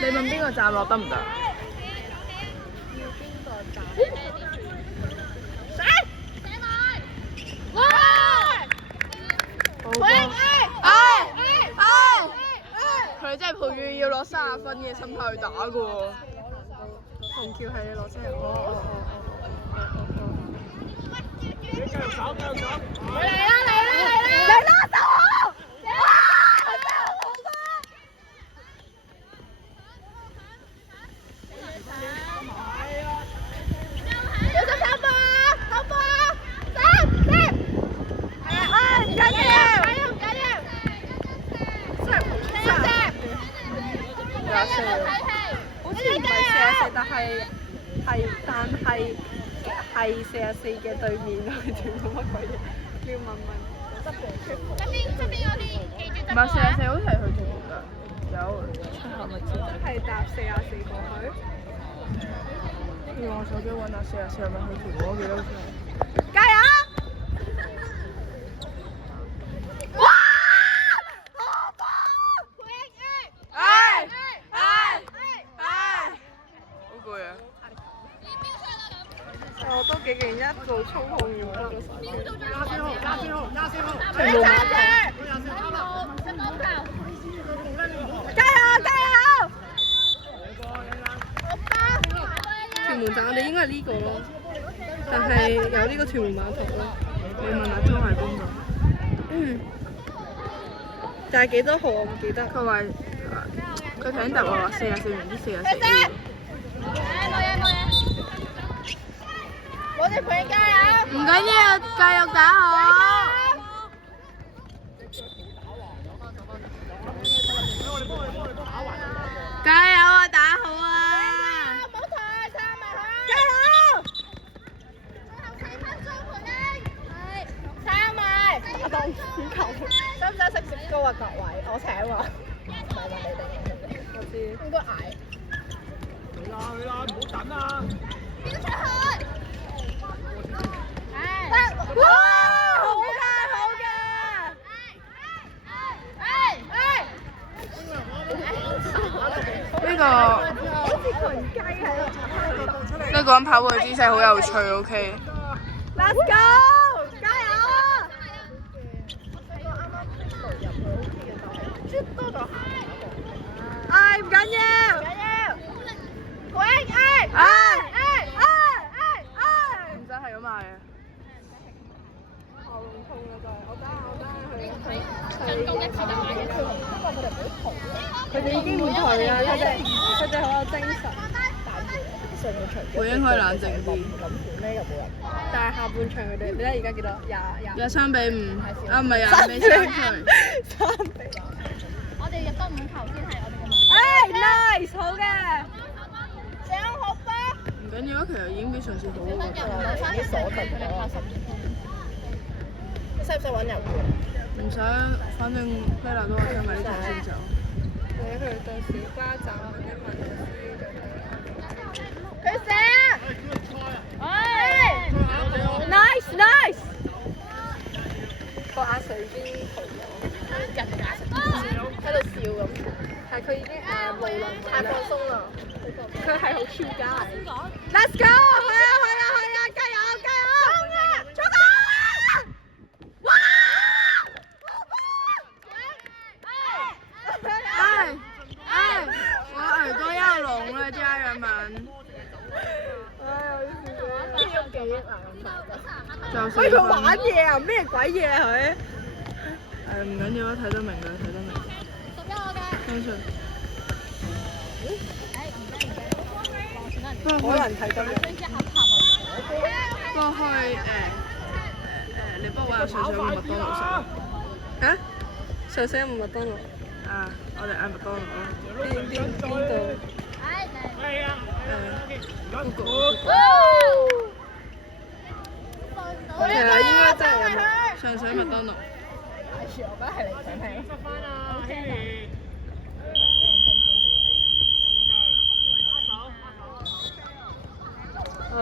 你問邊個站落得唔得？要邊個站？佢真係抱住要攞30分嘅心態去打㗎喎。紅橋係你攞車好似唔係44，但係44嘅對面咯，仲冇乜鬼嘢，要問側邊嗰啲記住唔係44，好似係去屯門㗎，有出口咪知。係搭44過去。要我手機揾下44係咪去屯門嗰幾多錢？加油！我都幾勁，一路操控完嗰個手機。屯門站我哋應該係呢個咯，但係有呢個屯門碼頭咯。你問下張偉公㗎。但係幾多號我唔記得。佢話佢頭先答我話44唔知44。我哋陪你加油！唔緊要，繼續打好。加油啊！打好啊！唔好抬，撐埋佢！加油！最後4分鐘陪你。撐埋。阿當點球？想唔想食雪糕啊？各位，我請喎。唔係問你哋。我知。應該捱。去啦，唔好等啊！飆出去！哇！好嘅，好嘅。呢個好似群雞喺度。呢個人跑步嘅姿勢好有趣，OK。Let's go！加油啊！唔緊要。唔使係咁賣嘅。喉嚨痛啊！真係，我等下佢哋已經唔頹啦，佢哋好有精神。會應該冷靜啲。但係下半場佢哋，你睇而家幾多23-5，啊唔係22-3。3-3。我哋入多5球先係我哋嘅目標。nice 好嘅。上好波。唔緊要啊，其實已經比上次好小心啦。入唔到3球，佢哋怕12分。使唔使揾人換？唔使，反正菲娜都話想喺呢場先走。你去到小巴站問一問就知㗎啦。佢射！哎 Nice！ 個阿 Sir 已經逃咗，人假喺度笑咁，係佢已經無能太放鬆啦。佢係好 Q 家嚟。Let's go！係啊！加油！衝啊！哇！我耳朵要聾了，家人們。就喂，佢玩嘢啊！咩鬼嘢啊佢？唔緊要啊，睇得明㗎，睇得明。11我嘅。相信。可能睇得明。過去你幫我揾下上水嘅麥當勞食。嚇？上水有冇麥當勞？啊，我哋嗌麥當勞咯。邊度？係啊。其實應該真係有麥。上水麥當勞。我覺得係你想聽。執翻啊，希兒。哦。